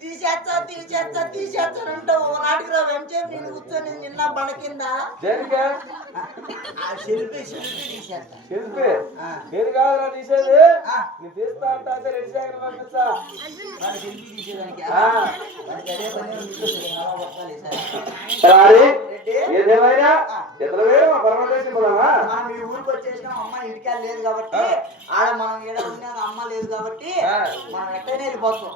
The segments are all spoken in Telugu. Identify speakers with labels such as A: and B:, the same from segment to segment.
A: తీసేస్తా తీసేస్తా తీసేస్తానంటే ఓ నాటికి రావు. చేయ నేను కూర్చొని నిన్న బండ కింద
B: దేనికే?
A: ఆ శిల్పి శిల్పి తీసేస్తా
B: శిల్పి
A: ఆ.
B: నేను కాదురా తీసేది.
A: ఆ.
B: నీ తీస్తా అంటే అదే రెడ్డి శాఖలు పంపిస్తా.
A: మన శిల్పి తీసేదానికి.
B: ఏదేమైనా? ఇతర వేరు మా పరమదేశం పోదామా
A: మనం ఈ ఊరికి వచ్చేసినాం అమ్మ ఇంటికి లేదు కాబట్టి ఆడ మనం ఏడ ఉన్నది అమ్మ లేదు కాబట్టి. మనం ఎక్కడైనా వెళ్ళిపోతాం.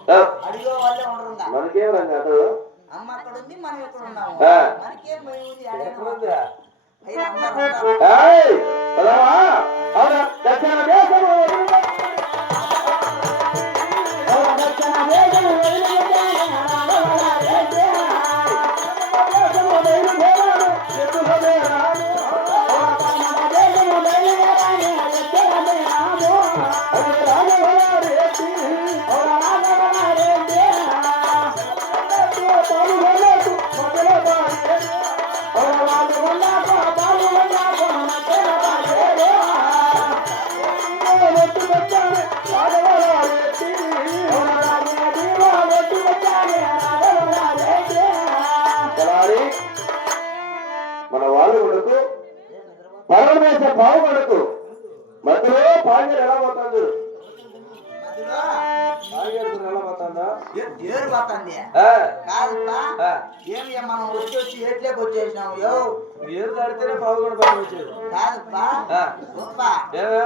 A: అడిగే వాళ్ళే ఉండరు ఇంకా.
B: మనకేం రంగు? అసలు
A: అమ్మ అక్కడ ఉంది మనం ఇక్కడ ఉన్నాము?
B: ఆ.
A: మనకేం భయం ఉంది ఆడైనా
B: దక్షిణ దేశము. అవునా,
A: ఏమి మనం వచ్చి వచ్చి ఏట్లేకి వచ్చేసినాము యో.
B: ఏరు దాడితేనే బావు కూడా పని వచ్చేది.
A: కాదప్పా
B: ఆ.
A: గొప్ప.
B: ఏమే?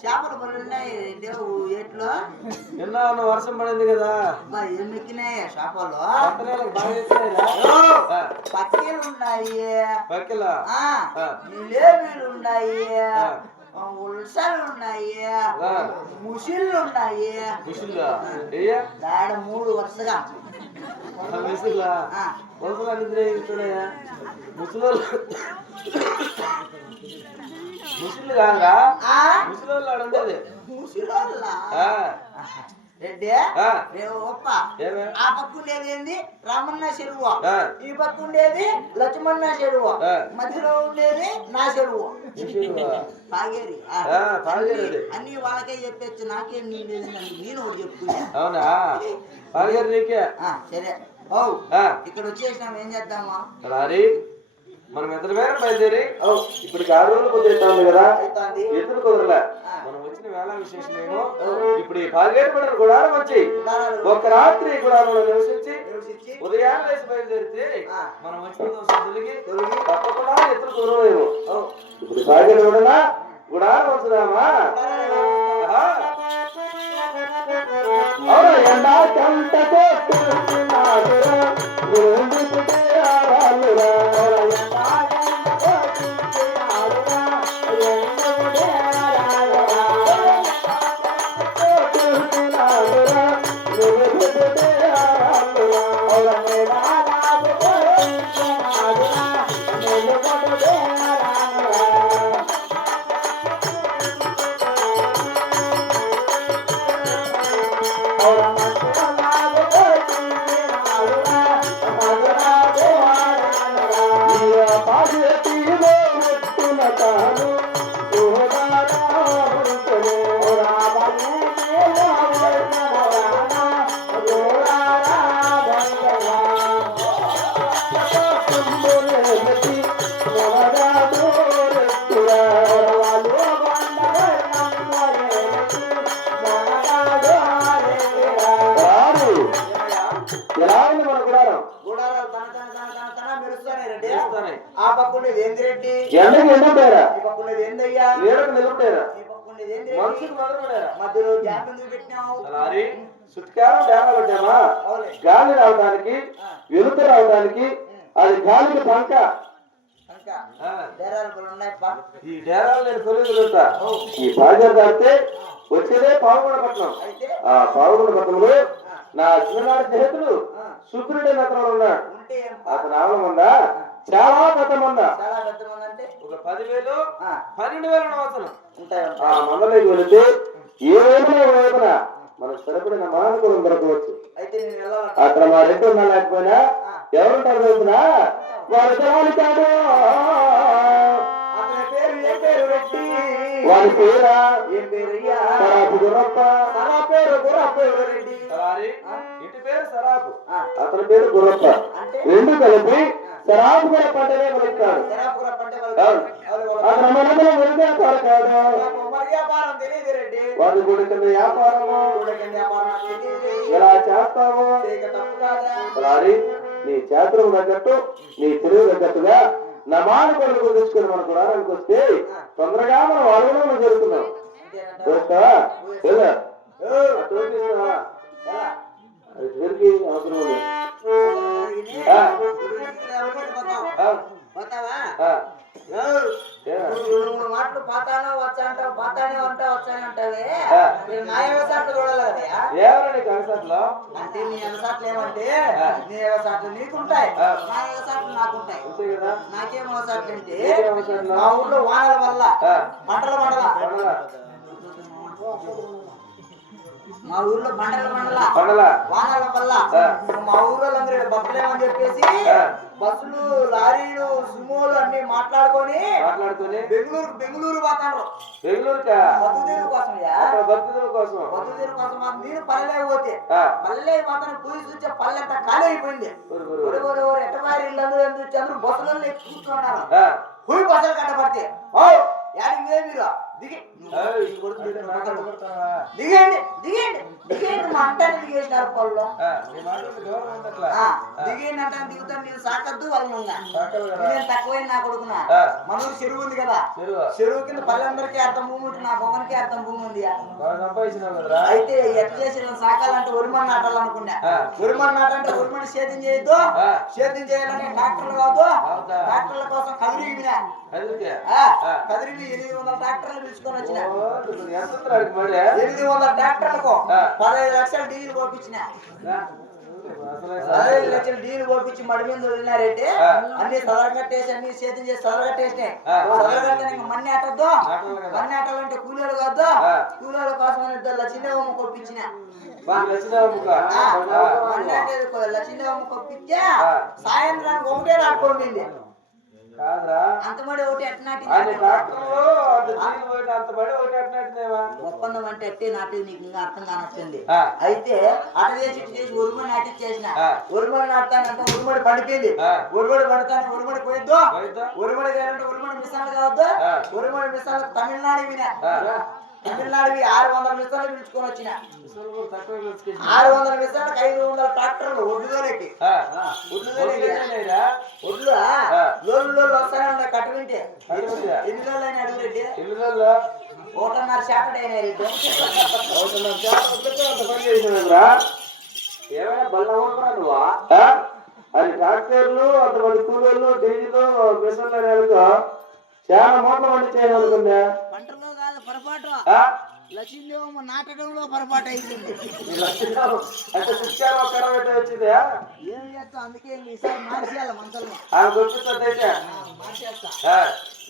A: చేపలు మరి ఉన్నాయి లేవు
B: నిన్న వర్షం పడింది కదా.
A: ఎక్కినాయి చేపలు. పక్కీలు? ఉన్నాయి
B: పక్కిల
A: ఉన్నాయి ఉల్సలు. ముసిళ్ళు? ఉన్నాయి దాడ మూడు వరుసగా. ఆ.
B: వలసలు అన్ని ఇస్తున్నాయా ముసలోళ్ళు ముసలు కాదురా. ముసలోళ్ళు ఆ,
A: రెడ్డి
B: ఆ.
A: రేవు ఒప్ప.
B: ఏమే?
A: ఆ పక్క ఉండేది ఏంది? రామన్న చెరువు. ఈ పక్క ఉండేది లక్ష్మణ చెరువు. మధ్యలో ఉండేది నా చెరువు. పాగేరి. అన్ని వాళ్ళకే చెప్పచ్చు. నాకేం నేను ఒకటి చెప్పుకున్నా
B: అవునా? పాల్గారు నీకే?
A: ఆ, సరే. ఓ ఇక్కడ వచ్చేసినాం. ఏం చేద్దామా?
B: రారి. మనం ఇద్దరు వేరే బయలుదేరి? ఇప్పుడు ఆరు రోజులు కుదిరిస్తాము కదా? కుదరలే. వేళ ఇప్పుడు ఈ పాల్గేరు పడిన గుడారం వచ్చి ఒక రాత్రి గుడారంలో నివసించి ఉదయాన్నే లేచి బయలుదేరితే. మనం వచ్చిన తొలగి తప్పకుండా ఎత్తులు కుదరలేము ఇప్పుడు గుడారం ఎండా కంట కొట్టుకున్నాడురా,
A: ఉండేది?
B: మనుషులు
A: మధ్యలో ఎందుకు పెట్టినావు?
B: డ్యామ పెట్టామా. గాలి రావడానికి వెలుత రావడానికి అది గాలికి పంక. ఈ డేరాలు నేను ఈ దాటితే వచ్చేదే పావుగొండ
A: అయితే?
B: ఆ పావుగొండ పట్నంలో నా చిన్ననాటి స్నేహితుడు
A: ఆ,
B: సుబ్రుడి అతను ఉన్నాడు? అతను ఆవడం ఉందా? చాలా పెద్ద మంద
A: చాలా పెద్ద మంది అంటే
B: ఒక పదివేలు
A: ఆ,
B: పన్నెండు వేలు ఉండవచ్చును
A: ఉంటాయి.
B: ఆ మందలోకి వెళితే ఏ వైపున వైపున మనకు సరిపడిన మానకులు దొరకవచ్చు అక్కడ మా రెడ్డి ఉన్నా లేకపోయినా ఎవరుంటారు తెలుసిన వాడు జనాలు కాదు
A: అతని పేరు ఏ పేరు రెడ్డి?
B: వాడి పేరా?
A: ఏం పేరయ్యా
B: సరాపు గురప్ప
A: సరా పేరు గుర్రప్ప రెడ్డి?
B: ఇంటి పేరు సరాపు. అతని పేరు గురప్ప
A: అంటే?
B: రెండు కలిపి మురిగే పడకాడు
A: నాకు మరి వ్యాపారం తెలియదు రెడ్డి.
B: వాడి కింద వ్యాపారము. ఎలా
A: కాదా
B: రాని నీ చేతులకు తగ్గట్టు నీ తెలివి తగ్గట్టుగా నా మానవులు కుదుర్చుకుని మన గుడారానికి వస్తే తొందరగా మనం అడుగులో జరుగుతున్నాం? చూస్తావా? చూపిస్తావా? అది అవసరం
A: నువ్వు? మూడు మాటలు పాతానో వచ్చా అంటావు పాతానే ఉంటా వచ్చానే అంటావే. నేను నా వ్యవసాయం చూడాలి
B: ఏమన్నా
A: అంటే నీ వ్యవసాయాలు ఏమంటే నీ వ్యవసాయాలు నీకుంటాయి. నా వ్యవసాయాలు నాకుంటాయి.
B: కదా?
A: నాకేం వ్యవసాయాలు అంటే? మా ఊర్లో వానల వల్ల. పంటల పండల మా ఊర్లో పంటల పండల
B: పండల
A: వానల వల్ల. మా ఊర్లో అందరూ బస్సులేమని చెప్పేసి. బస్సులు లారీలు సుమోలు అన్ని మాట్లాడుకొని
B: మాట్లాడుకుని
A: బెంగళూరు బెంగళూరు పోతాను
B: బెంగళూరుకా?
A: బతుదేరు
B: అక్కడ భక్తుల కోసం
A: బతుదేరు కోసం మీరు పల్లె పోతే పల్లె పోతాను పోయి చూస్తే పల్లె అంతా ఖాళీ అయిపోయింది. ఎట్టవారి ఇల్లు అందరూ ఎందుకు చంద్రు బస్సులలో కూర్చున్నారు. పోయి బస్సులు కట్టబడితే. యాడికి మీరు? దిగి. దిగండి మా దిగేసినారు పొలంలో దిగుతాను నేను సాకద్దు వాళ్ళు
B: సాకలు కదా.
A: నేను నా కొడుకున చెరువు ఉంది కదా
B: చెరువు.
A: కింద పల్లెందరికీ అర్థం భూమి ఉంటుంది నా పొగనికి అర్థం భూమి ఉంది? అయితే ఎట్లా చేసి వీళ్ళని సాకాలంటే ఉరిమని నాటాలనుకున్నా. ఉరిమని నాటంటే ఉరిమని సేద్యం చేయొద్దు. సేద్యం చేయాలని ట్రాక్టర్లు కాదు? ట్రాక్టర్ల కోసం కదిరి. కదిరి ఎనిమిది వందల ట్రాక్టర్లు పిలుచుకొని వచ్చిన? ఎనిమిది వందల ట్రాక్టర్లకు
B: ఆ.
A: పదహైదు లక్షల డీజిల్ పంపించిన పదహైదు లక్షల డీజిల్ పంపించి మడి మీద వదిలినారైతే
B: ఆ.
A: అన్ని సదరగట్టేసి అన్ని సేద్యం చేసి సదరగట్టేసినాయి. సదరగట్టే ఇంకా మన్ని
B: కదా.
A: మన్ని ఆటాలంటే కూలీలు కాదు. కూలీల కోసం లచ్చినేవమ్మ కొప్పించిన. మన్ని ఆటేది లచ్చినేవమ్మ కొప్పించా. సాయంత్రానికి ఒకటే నాటుకోండి
B: కాదురా.
A: అంత మడి ఒకటి నాటి
B: అట్టినట్టునేవా
A: ఒప్పందం అంటే ఎట్టే నాటి నీకు ఇంకా అర్థం కానొస్తుంది
B: ఆ.
A: అయితే అట చేసి ఇటు చేసి ఉరుమడి నాటిచ్చేసిన.
B: ఆ.
A: ఉరుమడి నాటుతానంటే ఉరుమడి పండిపోయింది. ఉరుమడి పడతాను ఉరుమడి పోయిద్దు? ఉరుమడి కావాలంటే ఉరుమడి మిసాలు కావద్దు. ఉరుమడి మిసాలు తమిళనాడు వినా. తమిళనాడువి ఆరు వందల మిసాలు పిలుచుకొని వచ్చిన. ఆరు వందల మిసాలకు ఐదు వందల ట్రాక్టర్లు ఒడ్లుదోలేకి? ఒడ్లు
B: ఆ.
A: లోలు లోలు వస్తానే ఉన్నాయి కట్టు వింటే
B: కట్టుకుంటే?
A: ఎన్ని రోజులు అయినా అడుగురెడ్డి
B: ఎన్ని రోజులు?
A: ఒకటిన్నర అయినా రెడ్డి?
C: ఏమైనా బల్ల నువ్వా
B: ఆ? అది ట్రాక్టర్లు అంతమంది కూలీలు డీజిల్ మిషన్లు చాలా మూటలు వండి
A: కాదు పొరపాటు? లక్ష్మీదేవమ్మ నాటడంలో పొరపాటు
B: వచ్చిందా
A: ఏం చేస్తాం అందుకే ఈసారి మార్చేయాలి మార్చేస్తా.
B: ఆ.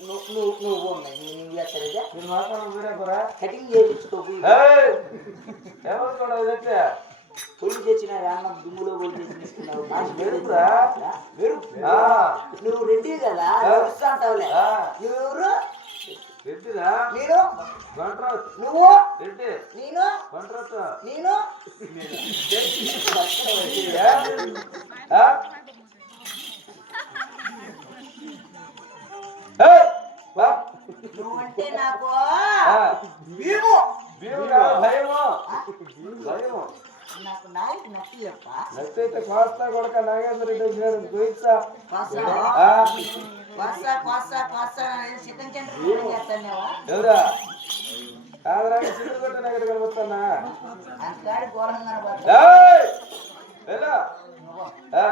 A: నువ్వు నువ్వు నువ్వు? కటింగ్!
B: ఎవరు?
A: పొడి దుమ్ములో పొడి? వెరుపు. రెడ్డి కదా అంటావులే.
B: ఆ.
A: నేను. నువ్వు. నేను. నేను. నువ్వంటే నాకు. భీము
B: భీము భయము. భయము.
A: నాకు నాయకు నచ్చలేప్ప
B: నచ్చైతే కోస్తా కొడక నాగేంద్ర రెడ్డి వచ్చినాడు ఎవరా కాదురా చిన్నగొట్ట నగర కలుపుతానా
A: అంతకాడి ఘోరంగా కనబడతా.
B: ఏయ్! ఎలా? ఆ.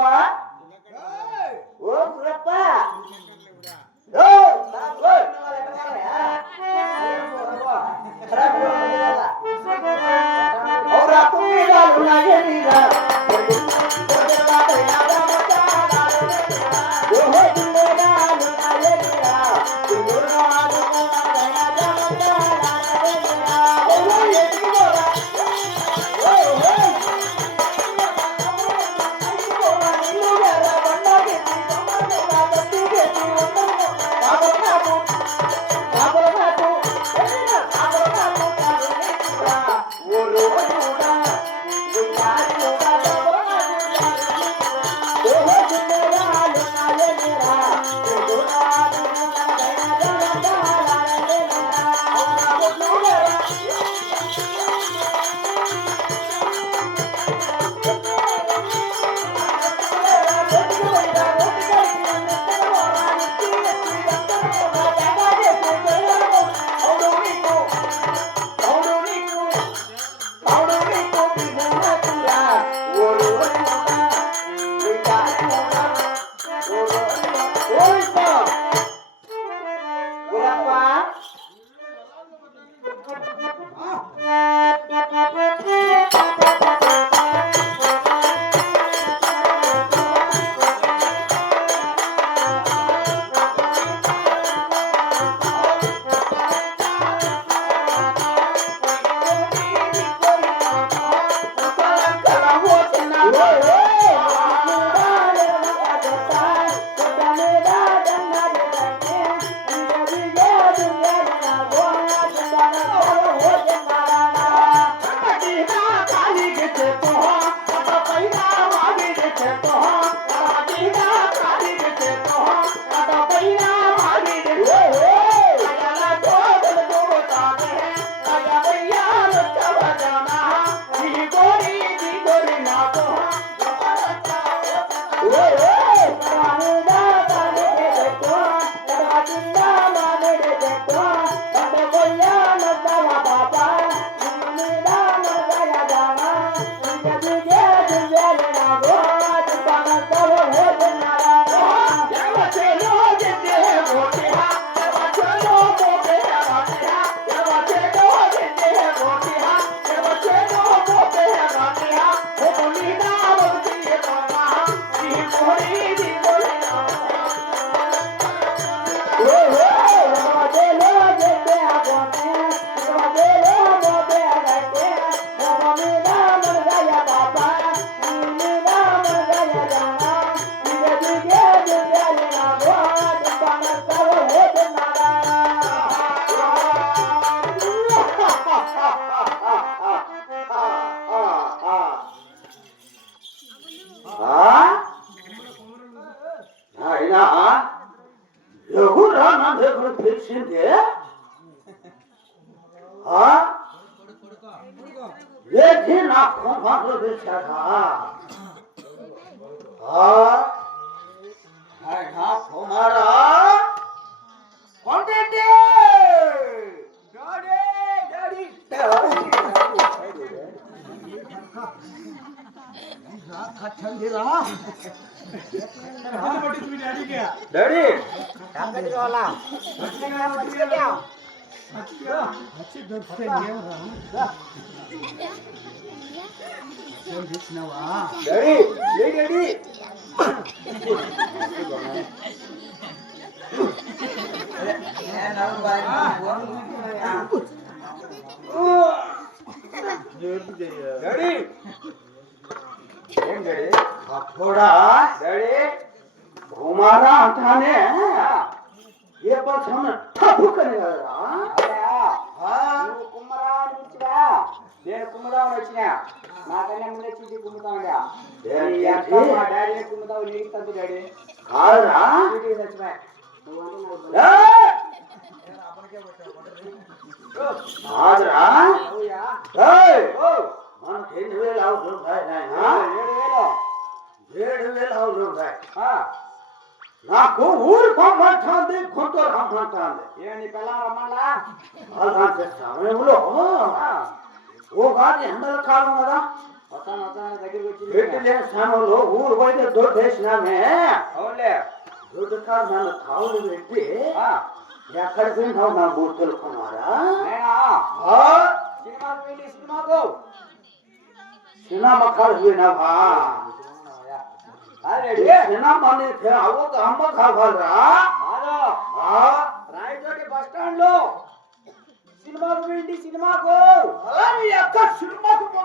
D: గురప్ప ఓ గురప్ప. డాడీ డాడీ ఏ డాడీ డాడీ! ఏం డాడీ? అప్పుడా? డాడీ! కుమారా అంటానే? ఏ పక్షం తప్పుకనే కదరా
C: నువ్వు కుమ్మరావు వచ్చినా? నేను కుమ్మరావు వచ్చినా? నాకన్నా ముందే చీటీ కుమ్ముతాండా డాడీ కుమ్ముతావు నీకు తగ్గు డాడీ.
D: కాదురా. కాదురా మనకి ఎన్ని వేలు అవసరం ఉంటాయి నాయనా?
C: ఏడు వేలు
D: ఏడు వేలు అవసరం ఉంటాయి నాకు ఊరు పంపంటుంది గుంటూరు రమ్మంటుంది.
C: ఏ నీ పిల్లలు రమ్మన్నా
D: అలాంటి సమయంలో ఓ ఎండల కాలం కదా.
C: లేని స్థానంలో ఊరు బయట దొడ్డు వేసినామే
B: అవునులే.
C: దొడ్డు నన్ను తావులు పెట్టి ఎక్కడికి నా
D: వెళ్ళి సినిమాకు?
C: సినిమా కాదు
D: ఆల్రెడీ
C: సినిమా నీకు అవ్వ అమ్మ కావాలరా?
D: రాయచోటి బస్ స్టాండ్లో సినిమాకు వెళ్ళి సినిమాకు.
C: అలా నీ అక్క సినిమాకు పో.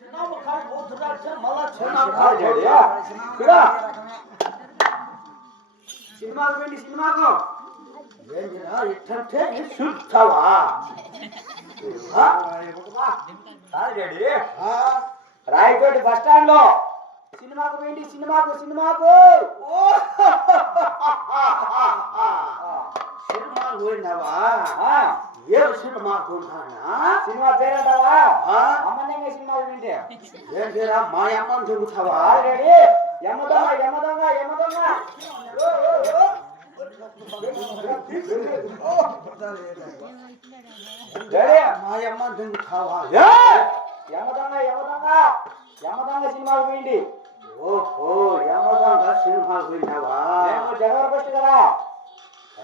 C: సినిమా కాదు పోతున్నాడు మళ్ళా సినిమా కాదు డాడీ.
D: చూడా సినిమాకు వెళ్ళి సినిమాకు.
C: చూస్తావా ఆ?
D: రాయచోటి బస్ స్టాండ్లో సినిమాకు వెళ్ళి సినిమాకు సినిమాకు
C: సినిమా పోయినావా ఏ సినిమా పోయినా
D: సినిమా పేరంటావా
C: ఆ?
D: అమ్మనంగా సినిమాకు వింటే
C: ఏంటిరా మా అమ్మని తిరుగుతావా
D: ఆల్రెడీ యమ దొంగ యమ దొంగ యమ దొంగ డాడీ,
C: మా అమ్మని తిరుగుతావా
D: యమ దొంగ యమ దొంగ యమ దొంగ సినిమాకు పోయింది
C: ఓహో యమదంగా సినిమా పోయినావా
D: నేను జనవరి ఫస్ట్ కదా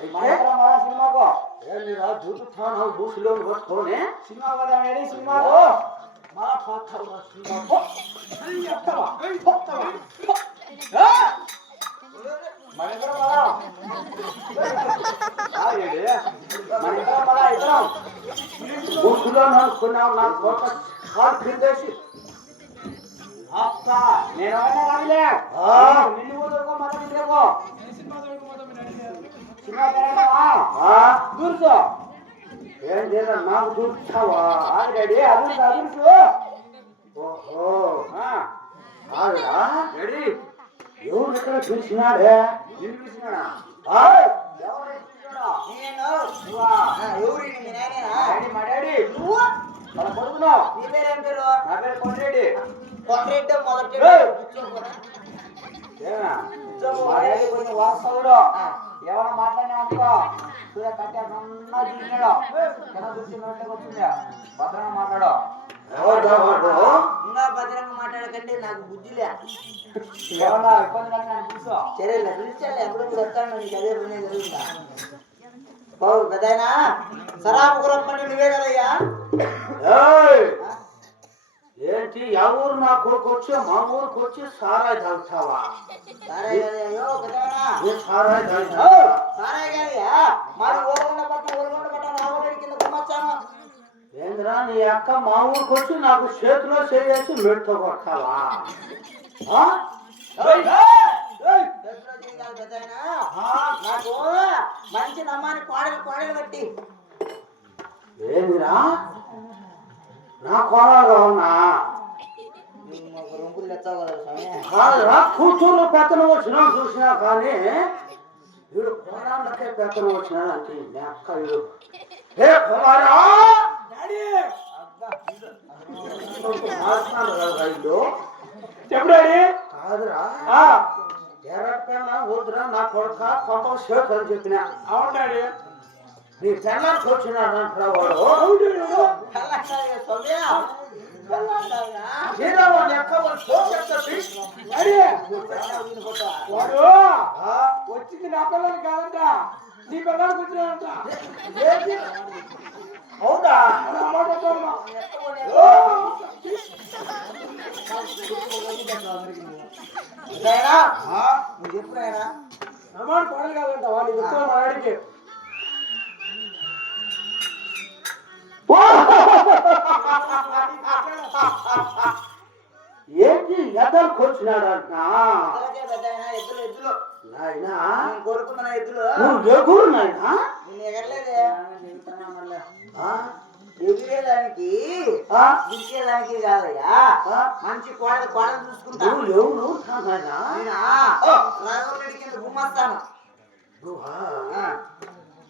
D: మన
C: అయితే
D: ఇద్దరం మన సినిమాకు
C: ఏంటిరా దుర్గుతాను బూసులో పట్టుకొని
D: సినిమా కదా డాడీ సినిమాకు
C: మా పాత్రలో సినిమా అనుకున్నావు నా కొత్త కాల్ కిందేసి
D: అక్క రావిలే నిన్ను ఊరుకో మళ్ళీ నిద్రకో సినిమా పేరంటావా
C: ఆ? నాకు దూర్చావా
D: ఆల్రెడీ
C: ఓహో
B: రెడీ
C: ఎవరు ఇక్కడ పిలిచినాడా?
A: నేను? ఆ, ఎవరు? మీ నాయనేనా?
D: మా డాడీ మా డాడీ
A: నువ్వు
D: వాళ్ళ కొడుకున్నావు
A: నీ పేరేం పేరు
D: నా పేరు కొండ్రెడ్డి
A: కొండ్రెడ్డి మొదటి
D: ఏయ్!
A: కూర్చోపోరా.
D: ఏనా? మా డాడీ కొంచెం వాస్తవుడు
A: ఆ.
D: ఏమైనా మాట్లాడినా అనుకో కట్టే సన్నా చూసినాడు కింద చూసినట్టే వచ్చింది భద్రంగా మాట్లాడు?
A: ఇంకా భద్రంగా మాట్లాడకంటే నాకు బుద్ధిలే సరేలే పిలిచాలి ఎప్పుడు వస్తాను నీకు అదే పనే జరుగుతా బాబు పెదాయనా సరాపు రమ్మని నువ్వే కదయ్యా?
C: ఏంటి ఎవరు నా కొడుకు వచ్చి మా ఊరికి వచ్చి సారాయి తాగుతావా?
A: సరే
C: సారాయి తాగుతావా?
A: సరే కదయ్యా మరి ఓలగొండ పట్నం ఓలగొండ పట్నం రావడానికి కింద గుమ్మచ్చాను
C: ఏంద్రా నీ అక్క మా ఊరికి వచ్చి నాకు చేతిలో చేసి మెట్టు ఆ?
A: నాకు మంచి నమ్మాని కోడలు కోడలు కట్టి.
C: ఏందిరా? నా కోడలుగా ఉన్నా? కాదురా కూతురు పెత్తనం వచ్చినా చూసినా కానీ వీడు కోడాలకే పెత్తనం వచ్చినా అంటే అక్క వీడు. హే కుమారా? మాట్లాడు కదా వీళ్ళు.
D: చెప్పు డాడీ.
C: కాదురా.
D: ఆ,
C: ఎర్ర పెన్న వద్దురా నా కొడుక కొంత సేపు అని చెప్పిన.
D: అవును డాడీ.
C: నీ పెళ్ళానికి వచ్చినాడు అంటారా వాడు. వాడి
D: వచ్చింది నా పిల్లలు కాదంట. నీ పిల్లలకు వచ్చినాడంట
C: ఏంటి? అవునా?
A: నువ్వు చెప్పు నాయనా.
D: నా మాట పడదు కాదంట
C: ఏంటి? ఎద్దరికి వచ్చినాడంట
A: అలాగే పెద్దాయన ఎద్దులు ఎద్దులు.
C: నాయనా?
A: నేను కోరుకున్న
C: నువ్వు ఎగురు నాయనా?
A: నేను ఎగరలేదే? ఎగిరేదానికి? దించేదానికి కాదయ్యా? మంచి కోడలు కోడలు చూసుకుంటా.
C: నువ్వు ఎవరు
A: రాఘవరెడ్డి కింద గుమ్మస్తాను.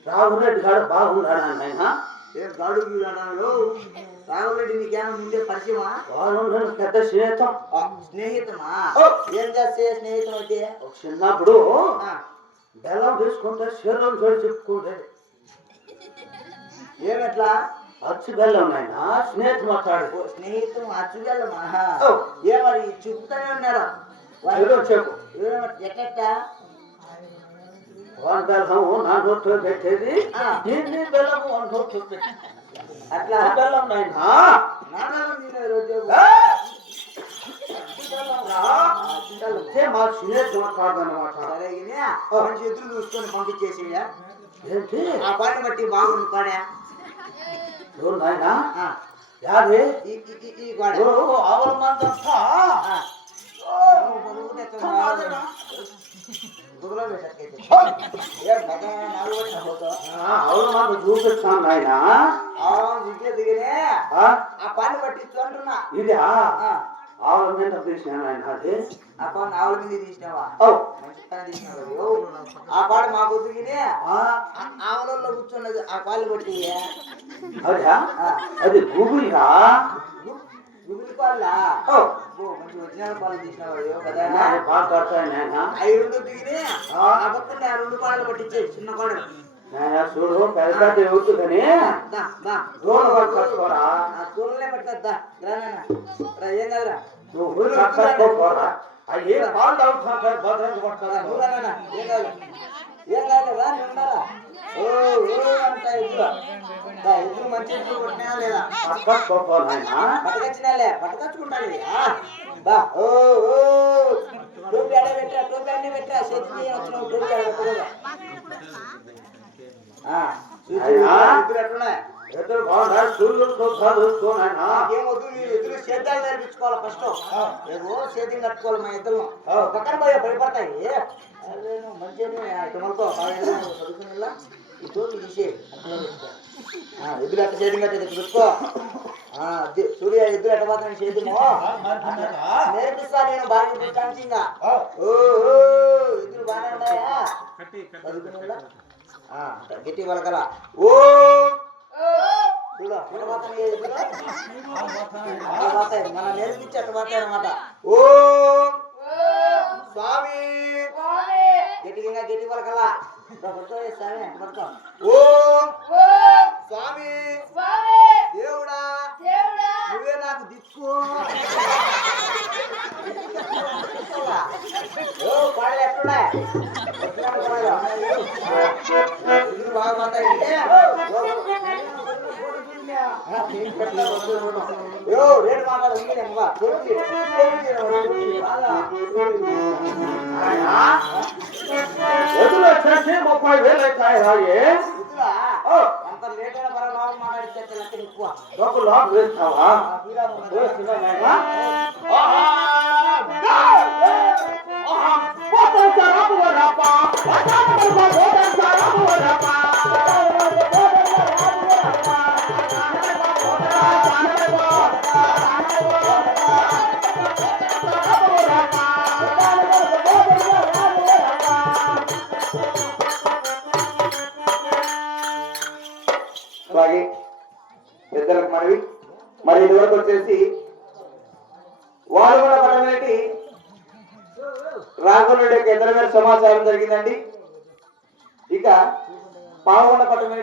C: రాఘురెడ్డి గారు బాగున్నాడా నాయనా?
A: ఏ గాడు రాఘవరెడ్డి నీకేమో ముందే పరిచయమా?
C: వాళ్ళు పెద్ద స్నేహితం.
A: స్నేహితమా? ఏం చేస్తే స్నేహితం అయితే?
C: చిన్నప్పుడు బెల్లం తీసుకుంటే శరీరం చోటు చెప్పుకుంటే
A: ఏమెట్లా?
C: అచ్చు బెల్లం నాయన స్నేహితు మాట్లాడు
A: ఓ స్నేహితులు అచ్చుగలమా
C: ఓ.
A: ఏమది చెప్తానే ఉన్నారు.
C: ఏదో చెప్పు.
A: ఎట్ట
C: వాళ్ళ బెల్లం నా నోట్లో పెట్టేది. దీన్ని బెల్లం వాళ్ళ నోట్లో పెట్టి
A: అట్లా.
C: బెల్లం నాయన మా మాట్లాడదన్నమాట
A: సరే గిని, మంచి ఎదురు చూసుకొని పంపించేసేయ?
C: ఏంటి?
A: ఆ పని బట్టి బాగుంది కోడే
C: ఎవరు నాయన? యాది?
A: ఈ
C: ఆవల మందంతా. ఆవల మంద చూపిస్తాను నాయన.
A: ఆ పని పట్టించు అంటున్నా.
C: ఇదా?
A: ఆ,
C: ఆవల మీద తీసిన నాయన అది?
A: ఆ పని ఆవుల మీద తీసినావా? ఆ పాడు మా
C: ఆ,
A: ఆవులలో కూర్చున్నది ఆ పాలు పట్టి
C: అదా? అది
A: గుబిలి పాల
C: ఓ
A: మంచి ఒరిజినల్ పాలు తీసినావు కదా.
C: బాగా కడతాయి నాయన?
A: అవి రెండు దిగినే పక్కన ఆ రెండు పాలు పట్టించే చిన్న కోడలు
C: నాయన చూడు పెద్ద ఎవరు కానీ
A: దా దా.
C: దూరం పట్టుకోరా
A: ఆ దూరంలో పట్టుకొద్దా రానా రా ఏం కదరా?
C: నువ్వు కట్టుకోరా అవి ఏం పాలు తాగుతున్నా భద్రంగా పట్టుకోరా.
A: దూరానా ఏం కాదు ఏం కాదు రా నేను ఉండాలా ఓ ఓ అంట ఎదురు దా ఎదురు మంచి ఎదురు కొట్టినా లేదా
C: పట్టుకోపో నాయన
A: పట్టుకొచ్చినాలే పట్టుకొచ్చుకుంటాను బా. ఓ ఓ. టోపీ ఆడ పెట్టా టోపీ అన్నీ పెట్టా చేతికి వచ్చినావు టోపీ ఆడ పెట్టలేదు ఆ, చూసి
C: అయ్యా.
A: ఎదురు ఎట్లున్నాయి?
C: ఎదురు బాగుందా? చూడు చూసుకో నాయన.
A: నాకేమొద్దు నీ ఎదురు సేద్యాలు నేర్పించుకోవాలి ఫస్ట్ ఏదో సేద్యం కట్టుకోవాలి మా ఇద్దరు. పక్కన పోయా నువ్వు మంచిగా ఇటు మనతో చదువుకుని ఈ తీసే ఎట్ట సేద్యం కట్టేది చూసుకో. సూర్య ఎదురు ఎట్ట మాత్రం సేద్యము నేర్పిస్తా నేను బాగా చూపించాను ఇంకా. ఎదురు బాగానే ఉన్నాయా? గట్టి వలకల ఓ. మనం నేర్పించి పోతాయి అన్నమాట ఓ. స్వామి. గట్టిగా గట్టి పలకల్లా ఓ స్వామి. దేవుడా. నువ్వే నాకు దిక్కు. ఓ పాడలు బాగా మాట్లాడు ఉంది నేను బా. తొమ్మిది, తొమ్మిది, బాగా.
C: ఎదురు వచ్చేసి ముప్పై వేలు అవుతాయి రాయే
A: ఇదిలా, ఎంత లేట్ అయినా పర్వాలేదు లోపల ఎక్కువ
C: డబ్బు లాక్ వేస్తావా
A: ఆ, తీరా
B: యొక్క ఇద్దరు సమాచారం జరిగిందండి. ఇక పాల్గొండ పట్టణం